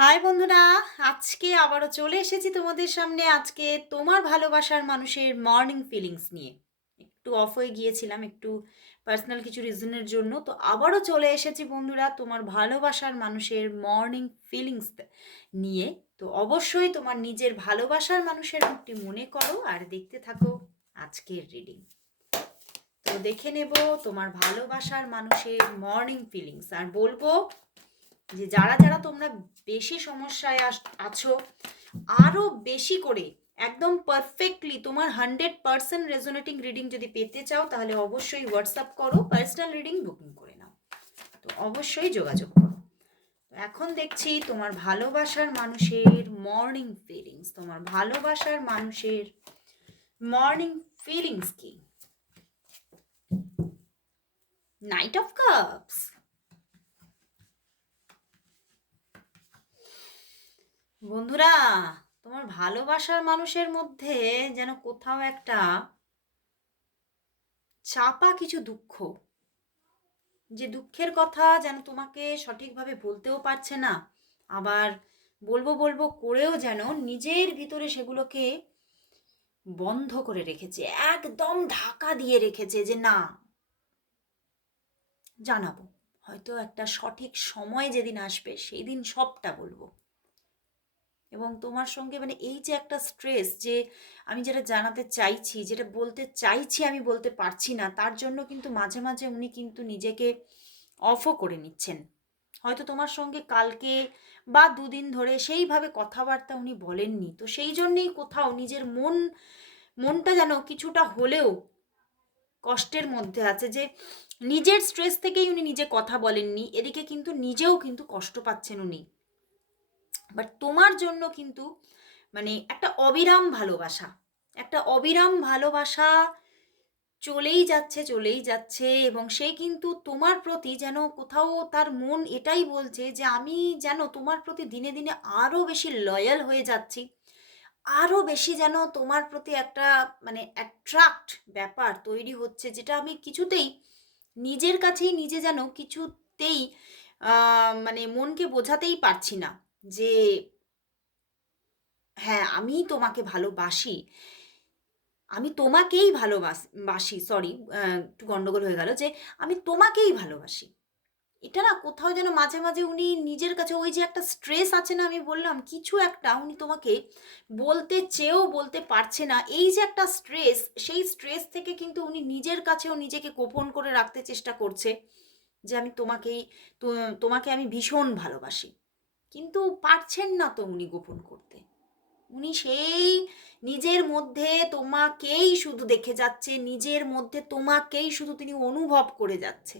High বন্ধুরা, আজকে আবারও চলে এসেছি তোমাদের সামনে আজকে তোমার ভালোবাসার মানুষের মর্নিং ফিলিংস নিয়ে। একটু অফ হয়ে গিয়েছিলাম, একটু পার্সোনাল কিছু রিজনের জন্য, তো আবারও চলে এসেছি বন্ধুরা তোমার ভালোবাসার মানুষের মর্নিং ফিলিংস নিয়ে। তো অবশ্যই তোমার নিজের ভালোবাসার মানুষের মুখটি মনে করো আর দেখতে থাকো আজকের রিডিং তো দেখে নেব তোমার ভালোবাসার মানুষের মর্নিং ফিলিংস আর বলব যে যারা যারা তোমরা বেশি সমস্যায় আছো আরও বেশি করে একদম পারফেক্টলি তোমার হান্ড্রেড পার্সেন্ট রেজোনেটিং রিডিং যদি পেতে চাও, তাহলে অবশ্যই হোয়াটসঅ্যাপ করো পার্সোনাল রিডিং বুকিং করে নাও। তো অবশ্যই যোগাযোগ করো। এখন দেখছি তোমার ভালোবাসার মানুষের মর্নিং ফিলিংস তোমার ভালোবাসার মানুষের মর্নিং ফিলিংস কি? নাইট অফ কাপস বন্ধুরা, তোমার ভালোবাসার মানুষের মধ্যে যেন কোথাও একটা চাপা কিছু দুঃখ, যে দুঃখের কথা যেন তোমাকে সঠিকভাবে বলতেও পারছে না, আবার বলব বলব করেও যেন নিজের ভিতরে সেগুলোকে বন্ধ করে রেখেছে, একদম ঢাকা দিয়ে রেখেছে যে না, জানাব। হয়তো একটা সঠিক সময় যেদিন আসবে সেই দিন সবটা বলব। এবং তোমার সঙ্গে মানে এই যে একটা স্ট্রেস যে আমি যেটা জানাতে চাইছি, যেটা বলতে চাইছি আমি বলতে পারছি না, তার জন্য কিন্তু মাঝে মাঝে উনি কিন্তু নিজেকে অফও করে নিচ্ছেন। হয়তো তোমার সঙ্গে কালকে বা দুদিন ধরে সেইভাবে কথাবার্তা উনি বলেননি। তো সেই জন্যেই কোথাও নিজের মন, মনটা যেন কিছুটা হলেও কষ্টের মধ্যে আছে যে নিজের স্ট্রেস থেকেই উনি নিজে কথা বলেননি, এদিকে কিন্তু নিজেও কিন্তু কষ্ট পাচ্ছেন উনি। বাট তোমার জন্য কিন্তু মানে একটা অবিরাম ভালোবাসা, একটা অবিরাম ভালোবাসা চলেই যাচ্ছে চলেই যাচ্ছে এবং সে কিন্তু তোমার প্রতি যেন কোথাও তার মন এটাই বলছে যে আমি যেন তোমার প্রতি দিনে দিনে আরও বেশি লয়াল হয়ে যাচ্ছি আরও বেশি যেন তোমার প্রতি একটা মানে অ্যাট্রাক্ট ব্যাপার তৈরি হচ্ছে যেটা আমি কিছুতেই নিজের কাছেই নিজে যেন কিছুতেই মানে মনকে বোঝাতেই পারছি না। যে হ্যাঁ আমি তোমাকে ভালোবাসি। আমি তোমাকেই ভালোবাস, বাসি সরি একটু গন্ডগোল হয়ে গেল যে, আমি তোমাকেই ভালোবাসি। এটা না কোথাও যেন মাঝে মাঝে উনি নিজের কাছে ওই যে একটা স্ট্রেস আছে না আমি বললাম, কিছু একটা উনি তোমাকে বলতে চেয়েও বলতে পারছে না। এই যে একটা স্ট্রেস সেই স্ট্রেস থেকে কিন্তু উনি নিজের কাছেও নিজেকে গোপন করে রাখতে চেষ্টা করছে যে, আমি তোমাকেই তোমাকে আমি ভীষণ ভালোবাসি। কিন্তু পারছেন না তো উনি গোপন করতে। উনি সেই নিজের মধ্যে তোমাকেই শুধু দেখে যাচ্ছে, নিজের মধ্যে তোমাকেই শুধু তিনি অনুভব করে যাচ্ছে।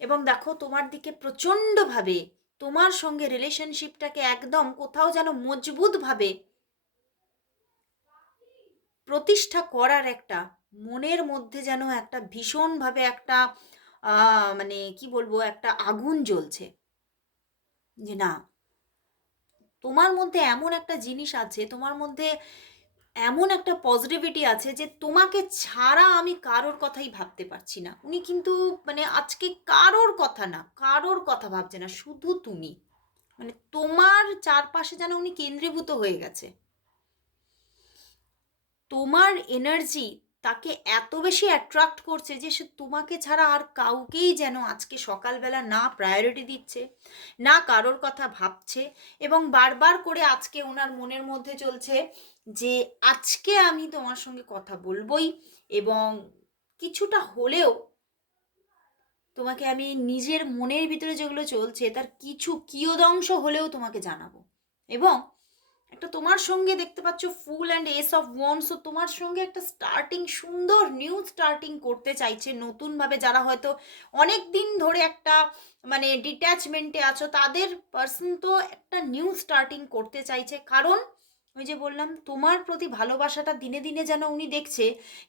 এবং দেখো, তোমার দিকে প্রচণ্ডভাবে, তোমার সঙ্গে রিলেশনশিপটাকে একদম কোথাও যেন মজবুতভাবে প্রতিষ্ঠা করার একটা, মনের মধ্যে যেন একটা ভীষণভাবে একটা মানে কি বলব, একটা আগুন জ্বলছে। যে না, তোমার মধ্যে এমন একটা জিনিস আছে, তোমার মধ্যে এমন একটা পজিটিভিটি আছে যে তোমাকে ছাড়া আমি কারোর কথাই ভাবতে পারছি না। উনি কিন্তু মানে আজকে কারোর কথা না, কারোর কথা ভাবছে না, শুধু তুমি। মানে তোমার চারপাশে যেন উনি কেন্দ্রীভূত হয়ে গেছে। তোমার এনার্জি তাকে এত বেশি অ্যাট্রাক্ট করছে যে সে তোমাকে ছাড়া আর কাউকেই যেন আজকে সকালবেলা না প্রায়োরিটি দিচ্ছে, না কারোর কথা ভাবছে এবং বারবার করে আজকে ওনার মনের মধ্যে চলছে যে আজকে আমি তোমার সঙ্গে কথা বলবই এবং কিছুটা হলেও তোমাকে আমি নিজের মনের ভিতরে যেগুলো চলছে তার কিছু কিয়দংশ হলেও তোমাকে জানাব এবং একটা তোমার সঙ্গে দেখতে পাচ্ছ fool and ace of wands ও তোমার সঙ্গে একটা স্টার্টিং সুন্দর নিউ স্টার্টিং করতে চাইছে নতুনভাবে যারা হয়তো অনেক দিন ধরে একটা মানে ডিট্যাচমেন্টে আছো, তাদের পার্সন তো একটা নিউ স্টার্টিং করতে চাইছে। কারণ ওই যে বললাম, তোমার প্রতি ভালোবাসাটা দিনে দিনে যেন উনি দেখছে,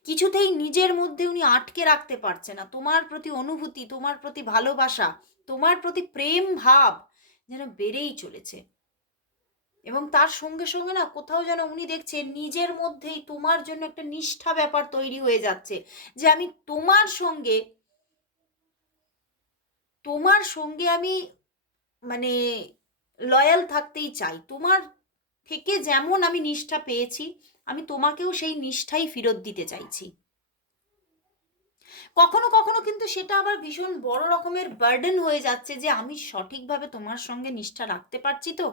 কিছুতেই নিজের মধ্যে উনি আটকে রাখতে পারছে না। তোমার প্রতি অনুভূতি, তোমার প্রতি ভালোবাসা, তোমার প্রতি প্রেম ভাব যেন বেড়েই চলেছে। এবং তার সঙ্গে সঙ্গে না কোথাও যেন উনি দেখছে নিজের মধ্যেই তোমার জন্য একটা নিষ্ঠা ব্যাপার তৈরি হয়ে যাচ্ছে যে আমি তোমার সঙ্গে তোমার সঙ্গে আমি মানে লয়াল থাকতেই চাই। তোমার থেকে যেমন আমি নিষ্ঠা পেয়েছি, আমি তোমাকেও সেই নিষ্ঠাই ফেরত দিতে চাইছি। কখনো কখনো কিন্তু সেটা আবার ভীষণ বড় রকমের বার্ডেন হয়ে যাচ্ছে যে আমি সঠিকভাবে তোমার সঙ্গে নিষ্ঠা রাখতে পারছি তো।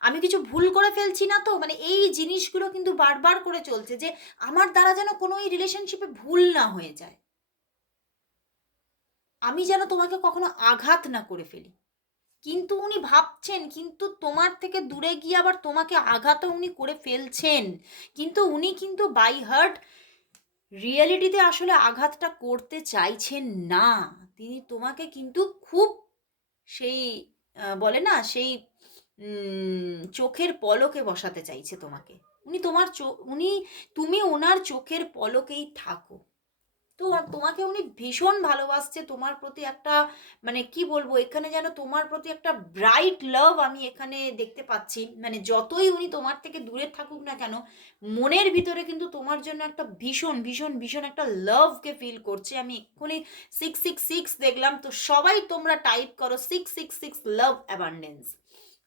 আমি কিছু ভুল করে ফেলছি না তো? মানে এই জিনিসগুলো কিন্তু বারবার করে চলছে যে আমার দ্বারা যেন কোনো এই রিলেশনশিপে ভুল না হয়ে যায়। আমি যেন তোমাকে কখনো আঘাত না করে ফেলি। কিন্তু উনি ভাবছেন, কিন্তু তোমার থেকে দূরে গিয়ে আবার তোমাকে আঘাতও উনি করে ফেলছেন। কিন্তু উনি কিন্তু বাই হার্ট রিয়েলিটিতে আসলে আঘাতটা করতে চাইছেন না। তিনি তোমাকে কিন্তু খুব সেই বলে না, সেই চোখের পলকে বসাতে চাইছে তোমাকে। উনি তোমার চোখ উনি, তুমি ওনার চোখের পলকেই থাকো। তো তোমাকে উনি ভীষণ ভালোবাসছে। তোমার প্রতি একটা মানে কি বলব, এখানে যেন তোমার প্রতি একটা ব্রাইট লাভ আমি এখানে দেখতে পাচ্ছি। মানে যতই উনি তোমার থেকে দূরে থাকুক না কেন, মনের ভিতরে কিন্তু তোমার জন্য একটা ভীষণ ভীষণ ভীষণ একটা লাভকে ফিল করছে। আমি এক্ষুনি সিক্স সিক্স সিক্স দেখলাম। তো সবাই তোমরা টাইপ করো six six six love abundance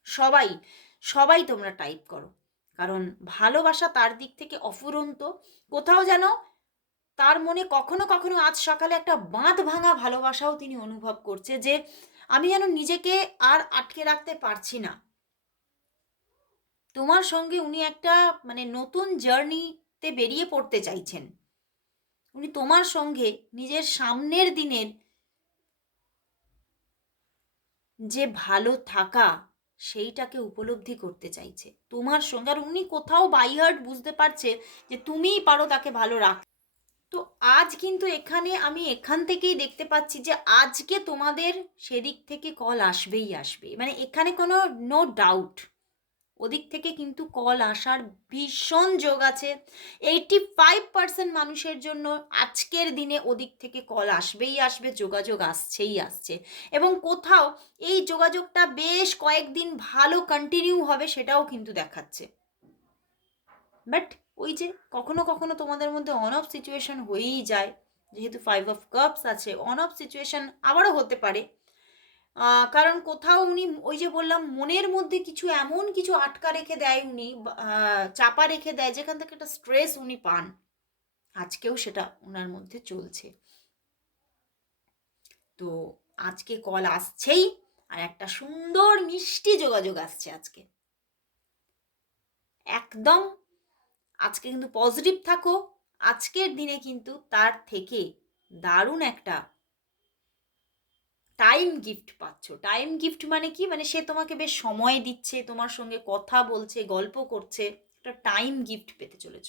সবাই সবাই তোমরা টাইপ করো। কারণ ভালোবাসা তার দিক থেকে অফুরন্ত। কোথাও যেন তার মনে কখনো কখনো আজ সকালে একটা বাঁধ ভাঙা ভালোবাসাও তিনি অনুভব করছে যে আমি যেন নিজেকে আর আটকে রাখতে পারছি না। তোমার সঙ্গে উনি একটা মানে নতুন জার্নিতে বেরিয়ে পড়তে চাইছেন। উনি তোমার সঙ্গে নিজের সামনের দিনের যে ভালো থাকা সেইটাকে উপলব্ধি করতে চাইছে। তোমার সঙ্গে আর উনি কোথাও বাইহার্ট বুঝতে পারছে যে তুমিই পারো তাকে ভালো রাখ তো আজ কিন্তু এখানে আমি এখান থেকেই দেখতে পাচ্ছি যে আজকে তোমাদের সেদিক থেকে কল আসবেই আসবে। মানে এখানে কোনো নো ডাউট ওদিক থেকে কিন্তু কল আসার ভীষণ যোগ আছে। এইটি ফাইভ পার্সেন্ট মানুষের জন্য আজকের দিনে ওদিক থেকে কল আসবেই আসবে, যোগাযোগ আসছেই আসছে। এবং কোথাও এই যোগাযোগটা বেশ কয়েকদিন ভালো কন্টিনিউ হবে সেটাও কিন্তু দেখাচ্ছে। বাট ওই যে কখনো কখনো তোমাদের মধ্যে অন অফ সিচুয়েশন হয়েই যায়। যেহেতু ফাইভ অফ কাপস আছে অন অফ সিচুয়েশন আবারও হতে পারে। কারণ কোথাও উনি ওই যে বললাম, মনের মধ্যে কিছু এমন কিছু আটকা রেখে দেয় উনি চাপা রেখে দেয়, যেখান থেকে একটা স্ট্রেস উনি পান। আজকেও সেটা ওনার মধ্যে চলছে। তো আজকে কল আসছেই, আর একটা সুন্দর মিষ্টি যোগাযোগ আসছে আজকে। একদম আজকে কিন্তু পজিটিভ থাকো, আজকের দিনে কিন্তু তার থেকে দারুণ একটা টাইম গিফট পাচ্ছ। টাইম গিফট মানে কি? মানে সে তোমাকে বেশ সময় দিচ্ছে, তোমার সঙ্গে কথা বলছে, গল্প করছে, একটা টাইম গিফট পেতে চলেছ।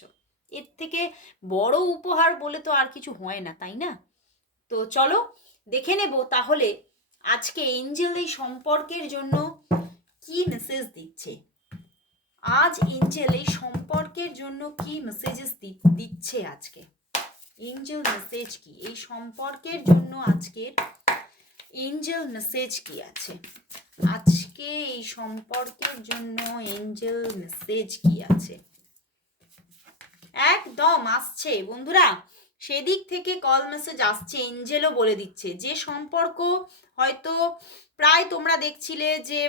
এর থেকে বড় উপহার বলে তো আর কিছু হয় না, তাই না? তো চলো, দেখে নেব তাহলে আজকে এঞ্জেল এই সম্পর্কের জন্য কি মেসেজ দিচ্ছে। আজ এঞ্জেল এই সম্পর্কের জন্য কি মেসেজেস দিচ্ছে আজকে? এঞ্জেল মেসেজ কি? এই সম্পর্কের জন্য আজকের এঞ্জেল মেসেজ কি আছে? আজকে এই সম্পর্কের জন্য এঞ্জেল মেসেজ কি আছে? একদম আসছে। বন্ধুরা সেদিক থেকে কল মেসেজ আসছে এঞ্জেলও বলে দিচ্ছে, যে সম্পর্ক হয়তো প্রায় তোমরা দেখছিলে যে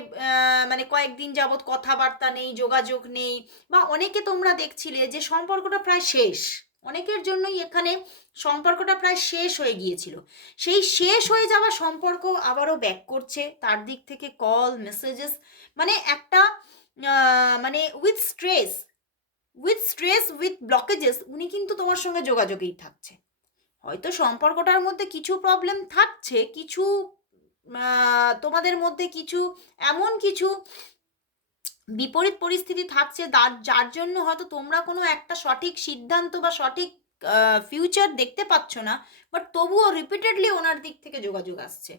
মানে কয়েকদিন যাবৎ কথাবার্তা নেই, যোগাযোগ নেই, বা অনেকে তোমরা দেখছিলে যে সম্পর্কটা প্রায় শেষ। অনেকের জন্যই এখানে সম্পর্কটা প্রায় শেষ হয়ে গিয়েছিল। সেই শেষ হয়ে যাওয়া সম্পর্ক আবারও ব্যাক করছে, তার দিক থেকে কল মেসেজেস মানে একটা মানে with stress with stress with blockages উনি কিন্তু তোমার সঙ্গে যোগাযোগেই থাকছে। হয়তো সম্পর্কটার মধ্যে কিছু প্রবলেম থাকছে, কিছু তোমাদের মধ্যে কিছু, এমন কিছু বিপরীত পরিস্থিতি থাকছে যার জন্য হয়তো তোমরা কোনো একটা সঠিক সিদ্ধান্ত বা সঠিক ফিউচার দেখতে পাচ্ছ না বাট তবুও রিপিটেডলি ওনার দিক থেকে যোগাযোগ আসছে।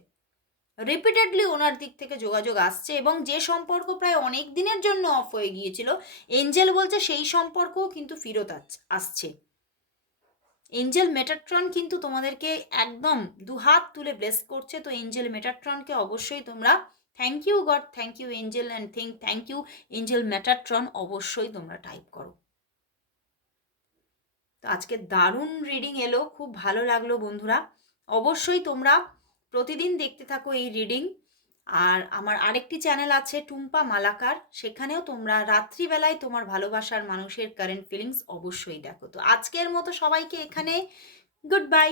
রিপিটেডলি ওনার দিক থেকে যোগাযোগ আসছে এবং যে সম্পর্ক প্রায় অনেক দিনের জন্য অফ হয়ে গিয়েছিল এঞ্জেল বলছে সেই সম্পর্কও কিন্তু ফিরত আসছে। এঞ্জেল মেটাট্রন কিন্তু তোমাদেরকে একদম দুহাত তুলে ব্লেস করছে, তো এঞ্জেল মেটাট্রনকে অবশ্যই তোমরা thank you God thank you angel and think thank you angel Metatron অবশ্যই তোমরা টাইপ করো। তো আজকে দারুণ রিডিং এলো, খুব ভালো লাগল বন্ধুরা। অবশ্যই তোমরা প্রতিদিন দেখতে থাকো এই রিডিং। আর আমার আরেকটি চ্যানেল আছে টুম্পা মালাকার, সেখানেও তোমরা রাত্রিবেলায় তোমার ভালোবাসার মানুষের কারেন্ট ফিলিংস অবশ্যই দেখো। তো আজকের মতো সবাইকে এখানে গুড বাই